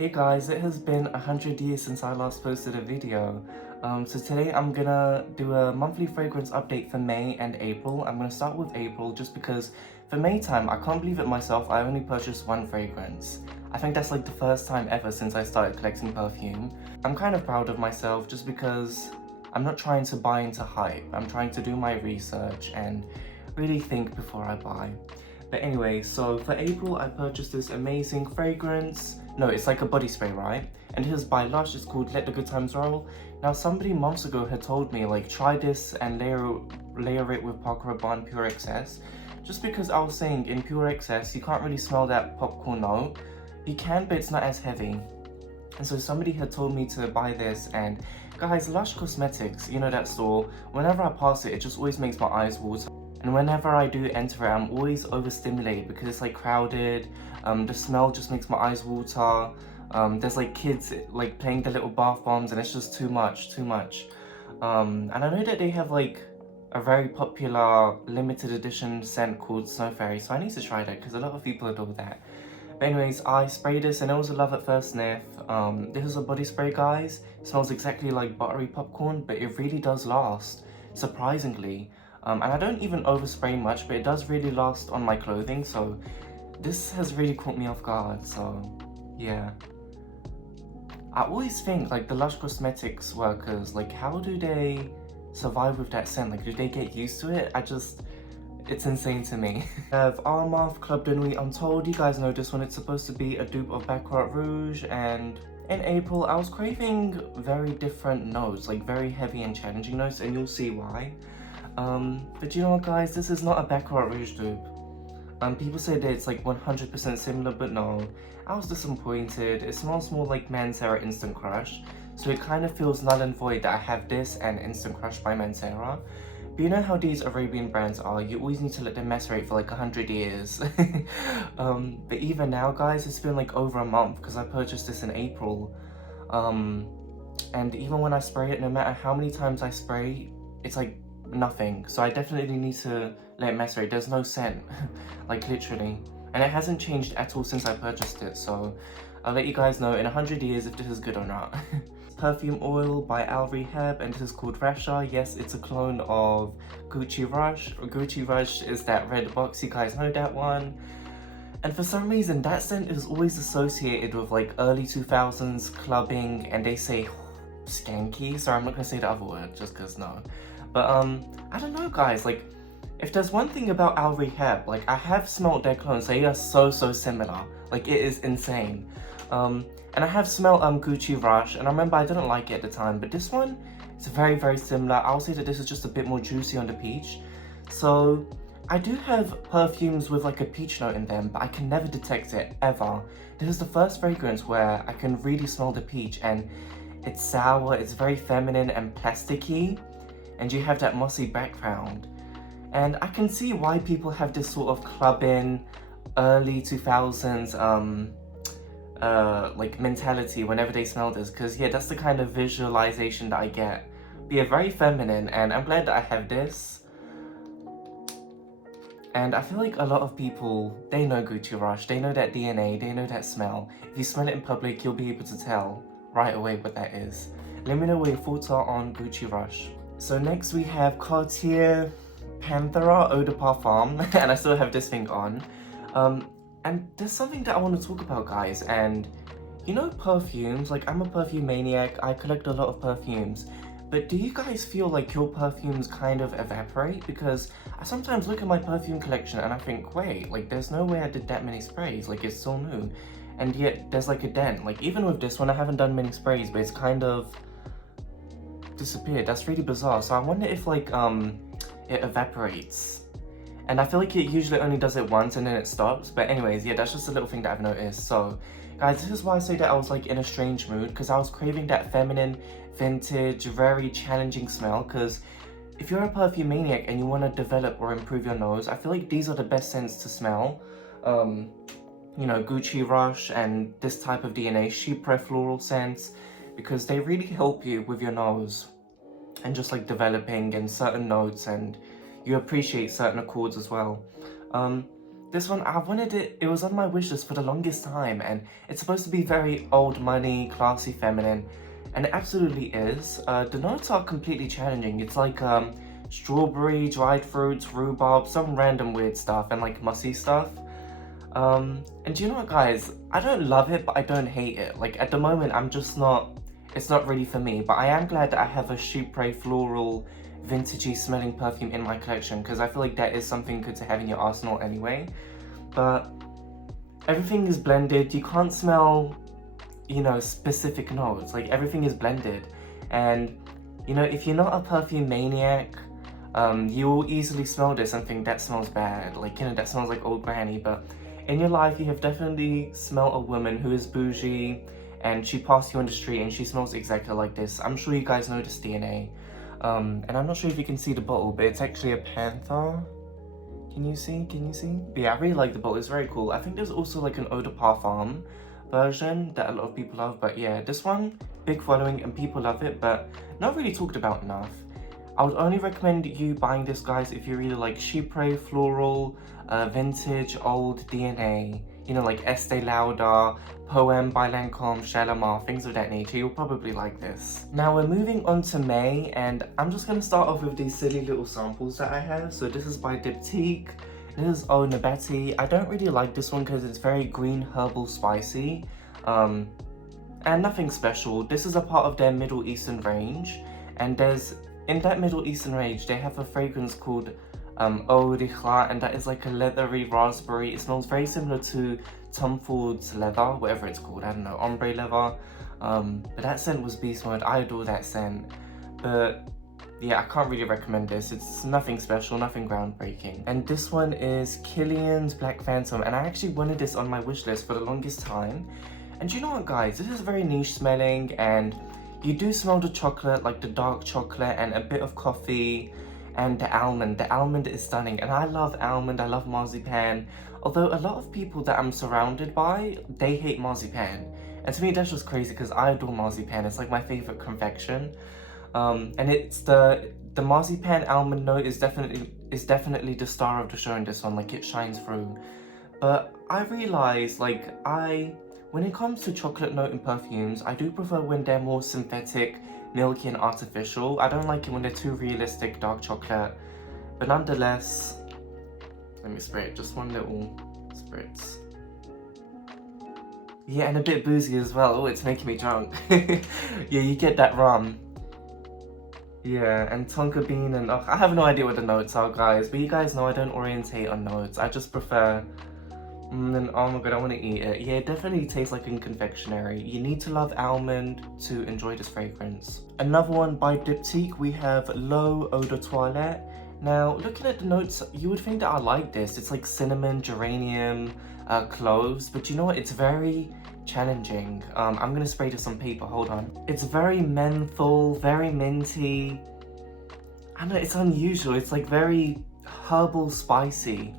Hey guys, it has been 100 years since I last posted a video. So today I'm gonna do a monthly fragrance update for May and April. I'm gonna start with April just because for May time, I can't believe it myself, I only purchased one fragrance. I think that's like the first time ever since I started collecting perfume. I'm kind of proud of myself just because I'm not trying to buy into hype. I'm trying to do my research and really think before I buy. But anyway, so for April, I purchased this amazing fragrance. No, it's like a body spray, right? And it is by Lush. It's called Let the Good Times Roll. Now, somebody months ago had told me, like, try this and layer it with Parker Rabanne Pure Excess. Just because I was saying in Pure Excess, you can't really smell that popcorn note. You can, but it's not as heavy. And so somebody had told me to buy this, and guys, Lush Cosmetics, you know that store, whenever I pass it, it just always makes my eyes water. And whenever I do enter it, I'm always overstimulated because it's like crowded, the smell just makes my eyes water, there's like kids like playing the little bath bombs and it's just too much. And I know that they have like a very popular limited edition scent called Snow Fairy, so I need to try that because a lot of people adore that. But anyways, I sprayed this and it was a love at first sniff. This is a body spray, guys. It smells exactly like buttery popcorn, but it really does last, surprisingly. And I don't even overspray much, but it does really last on my clothing, so this has really caught me off guard, so yeah. I always think, like, the Lush Cosmetics workers, like, how do they survive with that scent? Like, do they get used to it? It's insane to me. I have Armaf Club de Nuit Untold. You guys know this one. It's supposed to be a dupe of Baccarat Rouge, and in April, I was craving very different notes, like very heavy and challenging notes, and you'll see why. But you know what, guys, this is not a Baccarat Rouge dupe. People say that it's like 100% similar, but no. I was disappointed. It smells more like Penthere Instant Crush, so it kind of feels null and void that I have this and Instant Crush by Penthere. But you know how these Arabian brands are, you always need to let them macerate for like 100 years. But even now, guys, it's been like over a month because I purchased this in April. And even when I spray it, no matter how many times I spray, it's like nothing. So I definitely need to let it macerate. There's no scent, like literally. And it hasn't changed at all since I purchased it, so I'll let you guys know in 100 years if this is good or not. Perfume oil by Al Rehab, and this is called Rasha. Yes, it's a clone of Gucci Rush. Gucci Rush is that red box, you guys know that one. And for some reason, that scent is always associated with like early 2000s clubbing, and they say skanky. Sorry, I'm not gonna say the other word just cause no. But I don't know, guys, like, if there's one thing about Al Rehab, like, I have smelled their clones, they are so similar. Like, it is insane. And I have smelled Gucci Rush, and I remember I didn't like it at the time, but this one is very similar. I'll say that this is just a bit more juicy on the peach. So I do have perfumes with like a peach note in them, but I can never detect it, ever. This is the first fragrance where I can really smell the peach, and it's sour, it's very feminine and plasticky, and you have that mossy background. And I can see why people have this sort of clubbing, early 2000s like mentality whenever they smell this, because yeah, that's the kind of visualization that I get. But yeah, very feminine, and I'm glad that I have this. And I feel like a lot of people, they know Gucci Rush, they know that DNA, they know that smell. If you smell it in public, you'll be able to tell right away what that is. Let me know what your thoughts are on Gucci Rush. So next we have Cartier penthere Eau de Parfum, and I still have this thing on. And there's something that I want to talk about, guys, and you know perfumes, like I'm a perfume maniac, I collect a lot of perfumes, but do you guys feel like your perfumes kind of evaporate? Because I sometimes look at my perfume collection and I think, wait, like there's no way I did that many sprays, like it's so new, and yet there's like a dent. Like even with this one, I haven't done many sprays, but it's kind of disappeared. That's really bizarre. So I wonder if like it evaporates. And I feel like it usually only does it once and then it stops. But anyways, yeah, that's just a little thing that I've noticed. So guys, this is why I say that I was like in a strange mood, because I was craving that feminine, vintage, very challenging smell. Because if you're a perfume maniac and you want to develop or improve your nose, I feel like these are the best scents to smell. You know, Gucci Rush and this type of DNA, Chypre floral scents, because they really help you with your nose and just like developing in certain notes, and you appreciate certain accords as well. This one, I wanted it, it was on my wish list for the longest time, and it's supposed to be very old money, classy, feminine, and it absolutely is. The notes are completely challenging. It's like strawberry, dried fruits, rhubarb, some random weird stuff, and like mussy stuff. And do you know what, guys? I don't love it, but I don't hate it. Like, at the moment, I'm just not, it's not really for me, but I am glad that I have a chypre floral vintagey smelling perfume in my collection, because I feel like that is something good to have in your arsenal anyway. But everything is blended. You can't smell, you know, specific notes. Like, everything is blended. And, you know, if you're not a perfume maniac, you will easily smell this and think that smells bad. Like, you know, that smells like old granny. But in your life, you have definitely smelled a woman who is bougie and she passed you on the street and she smells exactly like this. I'm sure you guys know this DNA. And I'm not sure if you can see the bottle, but it's actually a penthere. Can you see? Can you see? But yeah, I really like the bottle. It's very cool. I think there's also like an eau de parfum version that a lot of people love. But yeah, this one, big following and people love it, but not really talked about enough. I would only recommend you buying this, guys, if you really like chypre, floral, vintage, old DNA, you know, like Estee Lauder, Poem by Lancome, Shalimar, things of that nature. You'll probably like this. Now we're moving on to May, and I'm just gonna start off with these silly little samples that I have. So this is by Diptyque. This is Eau Nabati. I don't really like this one because it's very green, herbal, spicy, and nothing special. This is a part of their Middle Eastern range, and in that Middle Eastern range, they have a fragrance called Eau Rihla, and that is like a leathery raspberry. It smells very similar to Tom Ford's leather, whatever it's called, I don't know, ombre leather. But that scent was beast mode. I adore that scent. But yeah, I can't really recommend this. It's nothing special, nothing groundbreaking. And this one is Kilian's Black Phantom, and I actually wanted this on my wish list for the longest time. And you know what, guys? This is very niche smelling, and you do smell the chocolate, like the dark chocolate, and a bit of coffee, and the almond. The almond is stunning, and I love almond, I love marzipan. Although a lot of people that I'm surrounded by, they hate marzipan. And to me, that's just crazy because I adore marzipan. It's like my favorite confection. And it's the marzipan almond note is definitely the star of the show in this one. Like, it shines through. But I realize, like, when it comes to chocolate note in perfumes, I do prefer when they're more synthetic, milky and artificial. I don't like it when they're too realistic, dark chocolate. But nonetheless, let me spray it, just one little spritz. Yeah, and a bit boozy as well. Oh, it's making me drunk. Yeah, you get that rum. Yeah, and tonka bean and I have no idea what the notes are, guys. But you guys know I don't orientate on notes. I just prefer. And oh my god, I want to eat it. Yeah, it definitely tastes like in confectionery. You need to love almond to enjoy this fragrance. Another one by Diptyque, we have L'Eau Eau de Toilette. Now, looking at the notes, you would think that I like this. It's like cinnamon, geranium, cloves, but you know what? It's very challenging. I'm gonna spray this on paper, hold on. It's very menthol, very minty. I know, it's unusual. It's like very herbal, spicy.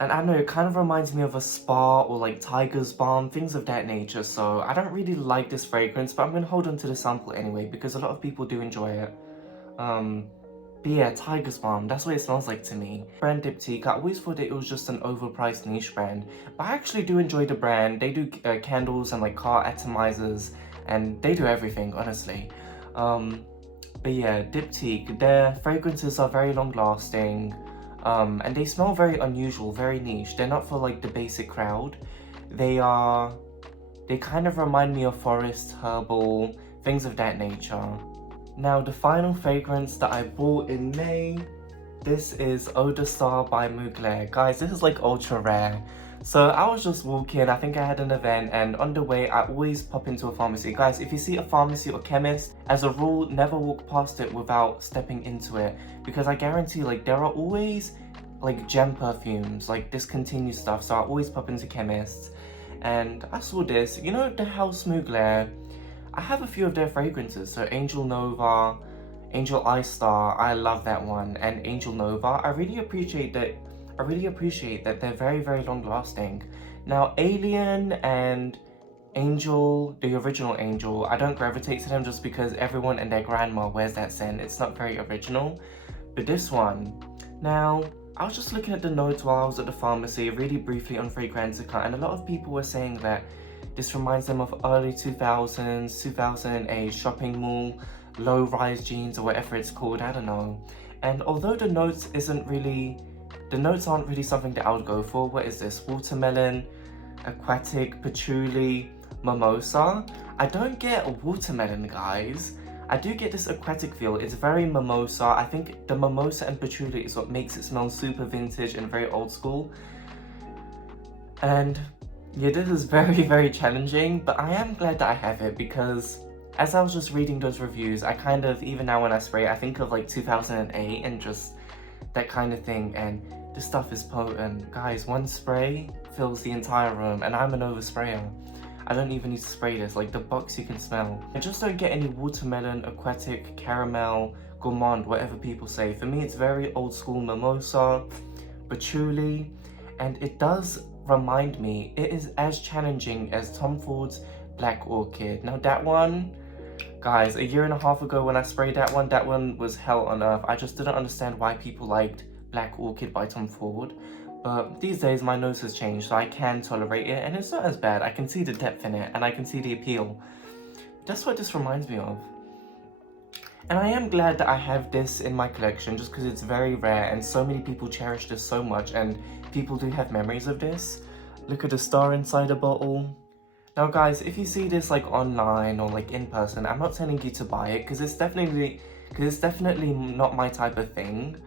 And I know, it kind of reminds me of a spa or like Tiger's Balm, things of that nature. So I don't really like this fragrance, but I'm going to hold on to the sample anyway because a lot of people do enjoy it. But yeah, Tiger's Balm, that's what it smells like to me. Brand Diptyque, I always thought that it was just an overpriced niche brand. But I actually do enjoy the brand. They do candles and like car atomizers, and they do everything, honestly. But yeah, Diptyque, their fragrances are very long lasting. And they smell very unusual, very niche. They're not for like the basic crowd. They kind of remind me of forest, herbal, things of that nature. Now the final fragrance that I bought in May, this is Eau de Star by Mugler. Guys, this is like ultra rare. So I was just walking, I think I had an event, and on the way I always pop into a pharmacy. Guys, if you see a pharmacy or chemist, as a rule, never walk past it without stepping into it. Because I guarantee, like, there are always like gem perfumes, like discontinued stuff, so I always pop into chemists. And I saw this, you know, the House Mugler, I have a few of their fragrances. So Angel Nova, Angel Eye Star, I love that one, and Angel Nova. I really appreciate that they're very, very long lasting. Now Alien and Angel, the original Angel, I don't gravitate to them just because everyone and their grandma wears that scent. It's not very original. But this one, Now, I was just looking at the notes while I was at the pharmacy, really briefly on Fragrantica, and a lot of people were saying that this reminds them of early 2000s, 2008 shopping mall, low-rise jeans, or whatever it's called, I don't know. And although the notes aren't really something that I would go for. What is this? Watermelon, aquatic, patchouli, mimosa. I don't get watermelon, guys. I do get this aquatic feel. It's very mimosa. I think the mimosa and patchouli is what makes it smell super vintage and very old school. And yeah, this is very, very challenging, but I am glad that I have it because as I was just reading those reviews, I kind of, even now when I spray, I think of like 2008 and just that kind of thing, and this stuff is potent. Guys, one spray fills the entire room, and I'm an oversprayer. I don't even need to spray this, like the box you can smell. I just don't get any watermelon, aquatic, caramel, gourmand, whatever people say. For me, it's very old school mimosa, patchouli, and it does remind me, it is as challenging as Tom Ford's Black Orchid. Now that one, guys, a year and a half ago when I sprayed that one was hell on earth. I just didn't understand why people liked Black Orchid by Tom Ford. But these days my nose has changed, so I can tolerate it, and it's not as bad. I can see the depth in it, and I can see the appeal. That's what this reminds me of. And I am glad that I have this in my collection, just because it's very rare, and so many people cherish this so much, and people do have memories of this. Look at the star inside the bottle. Now guys, if you see this like online or like in person, I'm not telling you to buy it, because it's definitely not my type of thing,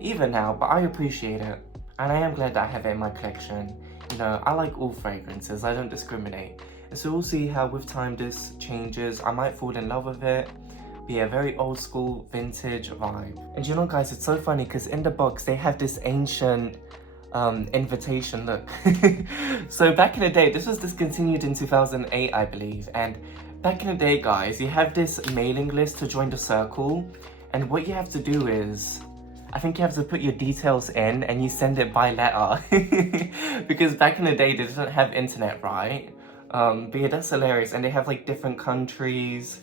even now, but I appreciate it. And I am glad that I have it in my collection. You know, I like all fragrances, I don't discriminate. And so we'll see how with time this changes. I might fall in love with it. Be a very old school, vintage vibe. And you know guys, it's so funny because in the box they have this ancient invitation look. So back in the day, this was discontinued in 2008, I believe. And back in the day, guys, you have this mailing list to join the circle. And what you have to do is, I think you have to put your details in and you send it by letter. Because back in the day, they didn't have internet, right? But yeah, that's hilarious. And they have like different countries.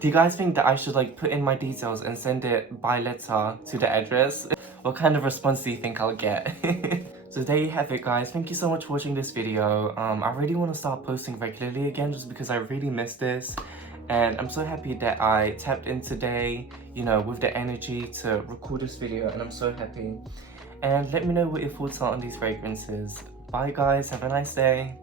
Do you guys think that I should like put in my details and send it by letter to the address? What kind of response do you think I'll get? So there you have it, guys. Thank you so much for watching this video. I really want to start posting regularly again just because I really miss this. And I'm so happy that I tapped in today, you know, with the energy to record this video, and I'm so happy. And let me know what your thoughts are on these fragrances. Bye guys, have a nice day.